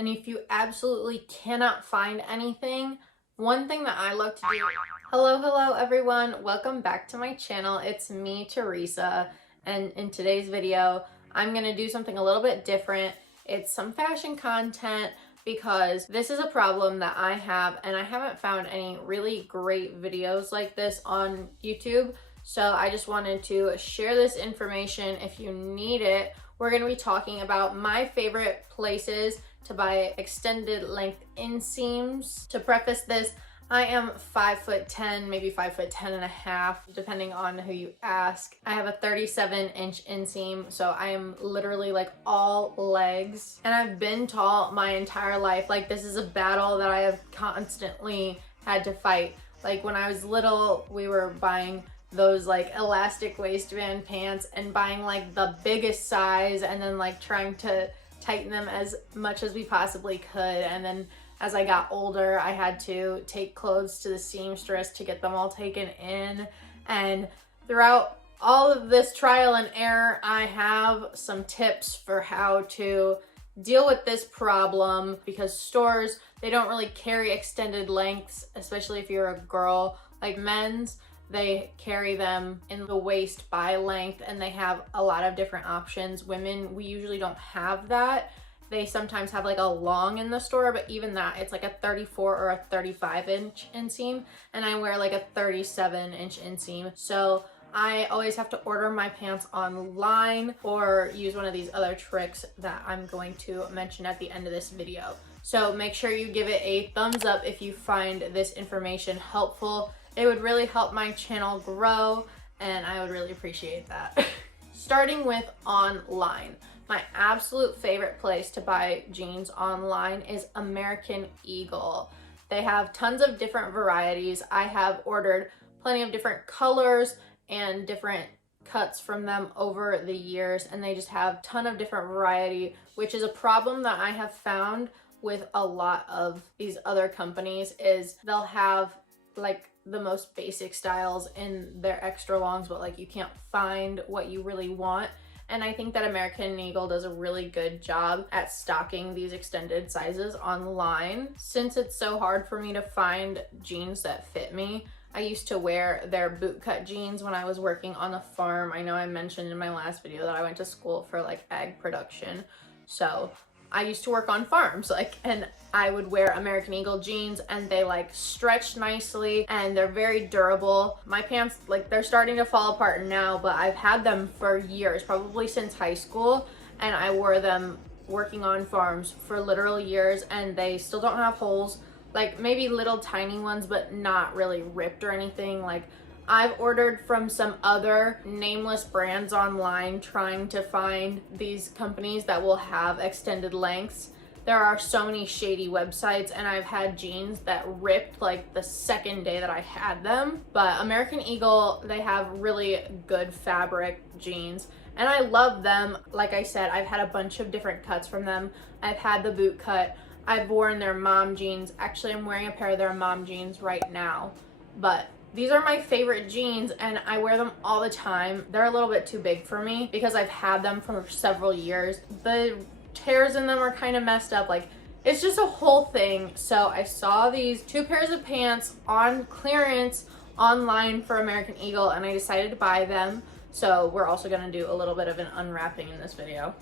And if you absolutely cannot find anything, one thing that I love to do... Hello everyone, welcome back to my channel. It's me, Teresa, and in today's video, I'm gonna do something a little bit different. It's some fashion content because this is a problem that I have, and I haven't found any really great videos like this on YouTube. So I just wanted to share this information if you need it. We're gonna be talking about my favorite places to buy extended length inseams. To preface this, I am 5'10", maybe 5'10 and a half, depending on who you ask. I have a 37-inch inseam, so I am literally like all legs. And I've been tall my entire life. Like, this is a battle that I have constantly had to fight. Like, when I was little, we were buying those like elastic waistband pants and buying like the biggest size and then like trying to tighten them as much as we possibly could. And then as I got older, I had to take clothes to the seamstress to get them all taken in. And throughout all of this trial and error, I have some tips for how to deal with this problem, because stores, they don't really carry extended lengths, especially if you're a girl. Like men's, they carry them in the waist by length, and they have a lot of different options. Women, we usually don't have that. They sometimes have like a long in the store, but even that, it's like a 34 or a 35-inch inseam, and I wear like a 37-inch inseam. So I always have to order my pants online or use one of these other tricks that I'm going to mention at the end of this video. So make sure you give it a thumbs up if you find this information helpful. It would really help my channel grow, and I would really appreciate that. Starting with online. My absolute favorite place to buy jeans online is American Eagle. They have tons of different varieties. I have ordered plenty of different colors and different cuts from them over the years, and they just have a ton of different variety, which is a problem that I have found with a lot of these other companies. Is they'll have like the most basic styles in their extra longs, but like you can't find what you really want. And I think that American Eagle does a really good job at stocking these extended sizes online. Since it's so hard for me to find jeans that fit me, I used to wear their bootcut jeans when I was working on the farm. I know I mentioned in my last video that I went to school for like egg production. So I used to work on farms, like, and I would wear American Eagle jeans, and they like stretch nicely and they're very durable. My pants, like, they're starting to fall apart now, but I've had them for years, probably since high school, and I wore them working on farms for literal years, and they still don't have holes, like maybe little tiny ones, but not really ripped or anything. Like, I've ordered from some other nameless brands online trying to find these companies that will have extended lengths. There are so many shady websites, and I've had jeans that ripped like the second day that I had them. But American Eagle, they have really good fabric jeans, and I love them. Like I said, I've had a bunch of different cuts from them. I've had the boot cut. I've worn their mom jeans. Actually, I'm wearing a pair of their mom jeans right now. But these are my favorite jeans, and I wear them all the time. They're a little bit too big for me because I've had them for several years. The tears in them are kind of messed up. Like, it's just a whole thing. So I saw these 2 pairs of pants on clearance online for American Eagle, and I decided to buy them. So we're also gonna do a little bit of an unwrapping in this video.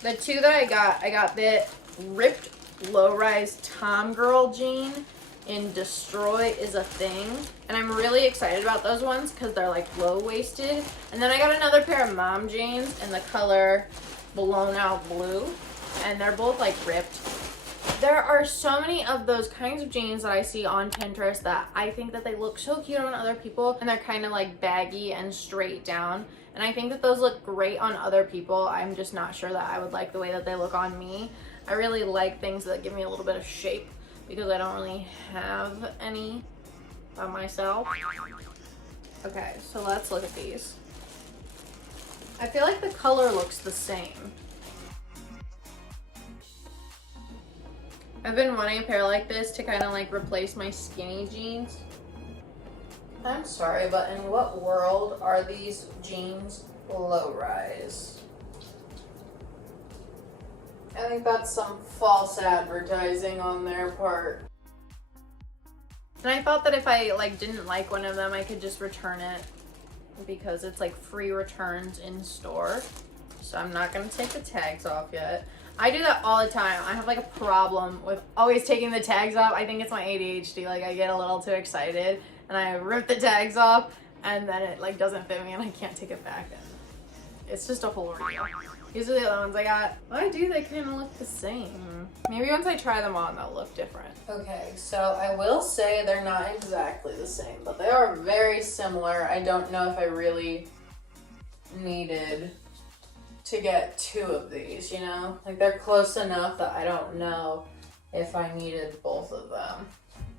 The 2 that I got the ripped low-rise Tomgirl jean in Destroy Is a Thing. And I'm really excited about those ones because they're like low-waisted. And then I got another pair of mom jeans in the color Blown Out Blue. And they're both like ripped. There are so many of those kinds of jeans that I see on Pinterest that I think that they look so cute on other people, and they're kind of like baggy and straight down. And I think that those look great on other people. I'm just not sure that I would like the way that they look on me. I really like things that give me a little bit of shape because I don't really have any by myself. Okay, so let's look at these. I feel like the color looks the same. I've been wanting a pair like this to kind of like replace my skinny jeans. I'm sorry, but in what world are these jeans low-rise? I think that's some false advertising on their part. And I thought that if I didn't like one of them, I could just return it because it's like free returns in store. So I'm not gonna take the tags off yet. I do that all the time. I have like a problem with always taking the tags off. I think it's my ADHD. Like I get a little too excited and I rip the tags off and then it like doesn't fit me and I can't take it back. And it's just a whole ordeal. These are the other ones I got. Why do they kind of look the same? Maybe once I try them on, they'll look different. Okay, so I will say they're not exactly the same, but they are very similar. I don't know if I really needed to get two of these, you know? Like they're close enough that I don't know if I needed both of them.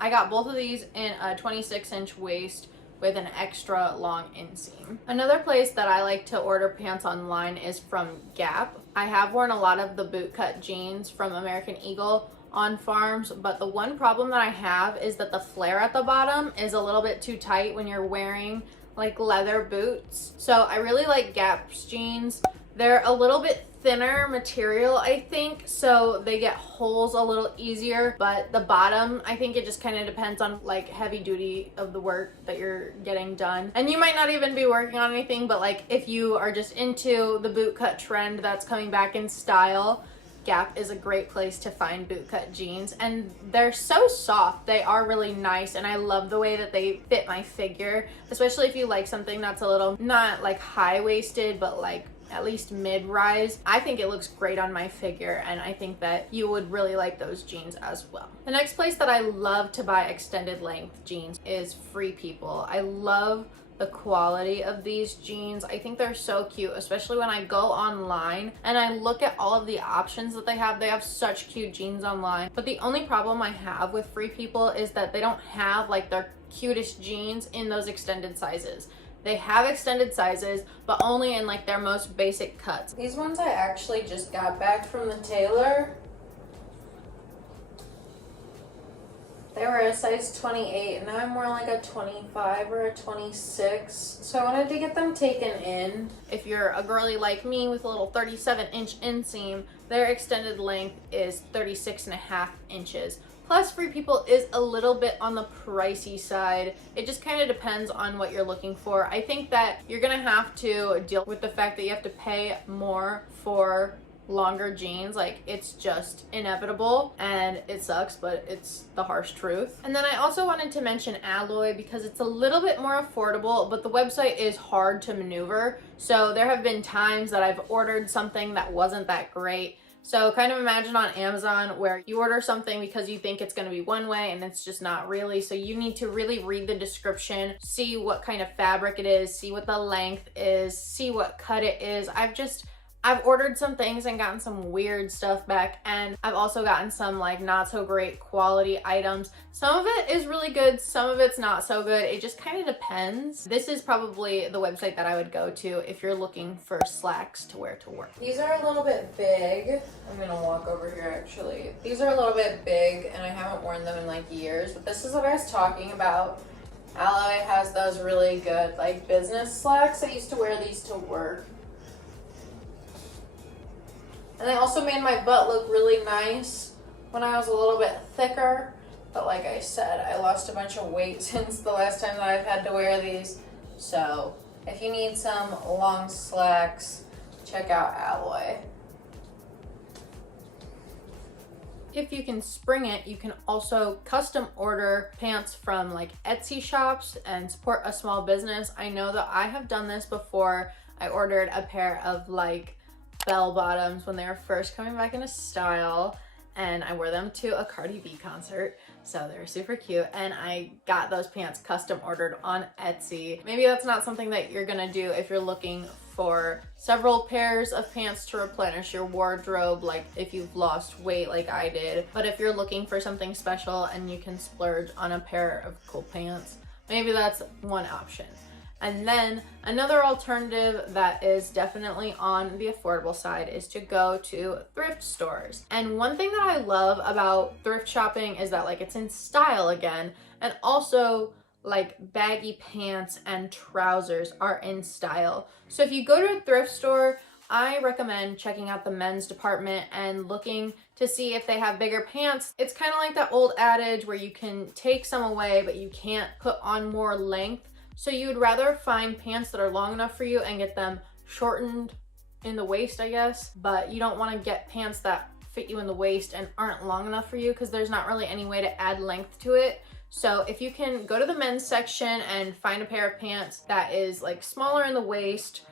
I got both of these in a 26-inch waist with an extra long inseam. Another place that I like to order pants online is from Gap. I have worn a lot of the bootcut jeans from American Eagle on farms, but the one problem that I have is that the flare at the bottom is a little bit too tight when you're wearing like leather boots. So I really like Gap's jeans. They're a little bit thinner material, I think, so they get holes a little easier, but the bottom, I think it just kind of depends on like heavy duty of the work that you're getting done. And you might not even be working on anything, but like if you are just into the bootcut trend that's coming back in style, Gap is a great place to find bootcut jeans, and they're so soft. They are really nice, and I love the way that they fit my figure, especially if you like something that's a little not like high-waisted, but like at least mid-rise. I think it looks great on my figure, and I think that you would really like those jeans as well. The next place that I love to buy extended length jeans is Free People. I love the quality of these jeans. I think they're so cute, especially when I go online and I look at all of the options that they have. They have such cute jeans online, but the only problem I have with Free People is that they don't have like their cutest jeans in those extended sizes. They have extended sizes, but only in like their most basic cuts. These ones I actually just got back from the tailor. They were a size 28, and now I'm more like a 25 or a 26. So I wanted to get them taken in. If you're a girly like me with a little 37-inch inseam, their extended length is 36.5 inches. Plus, Free People is a little bit on the pricey side. It just kind of depends on what you're looking for. I think that you're gonna have to deal with the fact that you have to pay more for longer jeans. Like, it's just inevitable and it sucks, but it's the harsh truth. And then I also wanted to mention Alloy because it's a little bit more affordable, but the website is hard to maneuver. So there have been times that I've ordered something that wasn't that great. So kind of imagine on Amazon where you order something because you think it's going to be one way and it's just not really. So you need to really read the description, see what kind of fabric it is, see what the length is, see what cut it is. I've ordered some things and gotten some weird stuff back, and I've also gotten some like not so great quality items. Some of it is really good, some of it's not so good. It just kind of depends. This is probably the website that I would go to if you're looking for slacks to wear to work. These are a little bit big. I'm gonna walk over here actually. These are a little bit big and I haven't worn them in like years, but this is what I was talking about. Alloy has those really good like business slacks. I used to wear these to work. And they also made my butt look really nice when I was a little bit thicker. But like I said, I lost a bunch of weight since the last time that I've had to wear these. So if you need some long slacks, check out Alloy. If you can spring it, you can also custom order pants from like Etsy shops and support a small business. I know that I have done this before. I ordered a pair of like bell bottoms when they were first coming back into style, and I wore them to a Cardi B concert, so they were super cute, and I got those pants custom ordered on Etsy. Maybe that's not something that you're gonna do if you're looking for several pairs of pants to replenish your wardrobe, like if you've lost weight like I did, but if you're looking for something special and you can splurge on a pair of cool pants, maybe that's one option. And then another alternative that is definitely on the affordable side is to go to thrift stores. And one thing that I love about thrift shopping is that like it's in style again, and also like baggy pants and trousers are in style. So if you go to a thrift store, I recommend checking out the men's department and looking to see if they have bigger pants. It's kind of like that old adage where you can take some away, but you can't put on more length. So you would rather find pants that are long enough for you and get them shortened in the waist, I guess. But you don't want to get pants that fit you in the waist and aren't long enough for you, because there's not really any way to add length to it. So if you can go to the men's section and find a pair of pants that is like smaller in the waist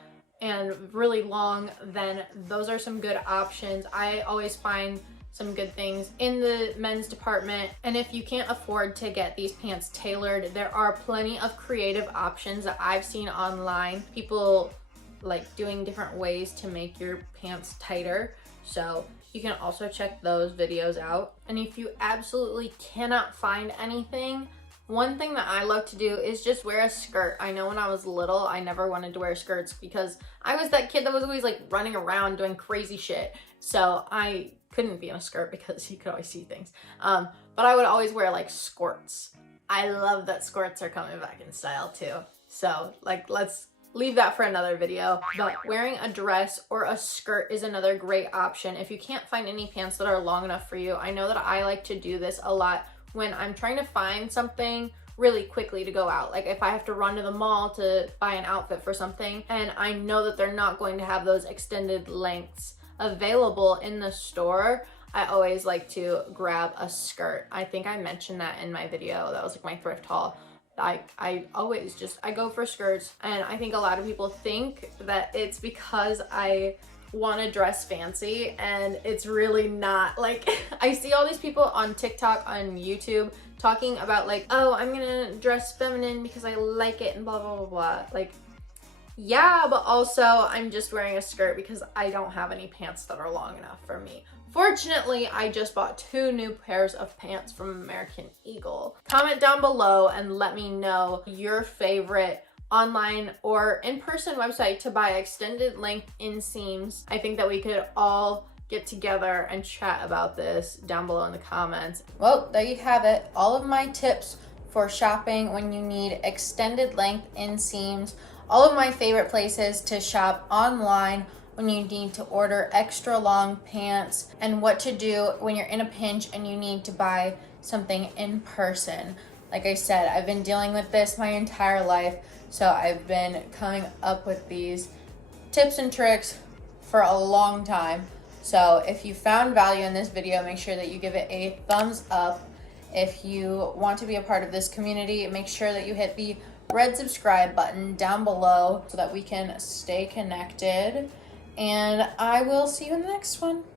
and really long, then those are some good options. I always find some good things in the men's department. And if you can't afford to get these pants tailored, there are plenty of creative options that I've seen online. People like doing different ways to make your pants tighter. So you can also check those videos out. And if you absolutely cannot find anything, one thing that I love to do is just wear a skirt. I know when I was little, I never wanted to wear skirts because I was that kid that was always like running around doing crazy shit. So I couldn't be in a skirt because you could always see things. But I would always wear like skirts. I love that skirts are coming back in style too. So like, let's leave that for another video. But wearing a dress or a skirt is another great option if you can't find any pants that are long enough for you. I know that I like to do this a lot when I'm trying to find something really quickly to go out. Like if I have to run to the mall to buy an outfit for something and I know that they're not going to have those extended lengths available in the store, I always like to grab a skirt. I think I mentioned that in my video. That was like my thrift haul. I always I go for skirts, and I think a lot of people think that it's because I want to dress fancy, and it's really not. Like I see all these people on TikTok, on YouTube talking about like, oh, I'm gonna dress feminine because I like it and blah blah blah blah. Like, yeah, but also I'm just wearing a skirt because I don't have any pants that are long enough for me. Fortunately, I just bought 2 new pairs of pants from American Eagle. Comment down below and let me know your favorite online or in-person website to buy extended length inseams. I think that we could all get together and chat about this down below in the comments. Well, there you have it. All of my tips for shopping when you need extended length inseams. All of my favorite places to shop online when you need to order extra long pants, and what to do when you're in a pinch and you need to buy something in person. Like I said, I've been dealing with this my entire life, so I've been coming up with these tips and tricks for a long time. So if you found value in this video, make sure that you give it a thumbs up. If you want to be a part of this community, make sure that you hit the red subscribe button down below so that we can stay connected. And I will see you in the next one.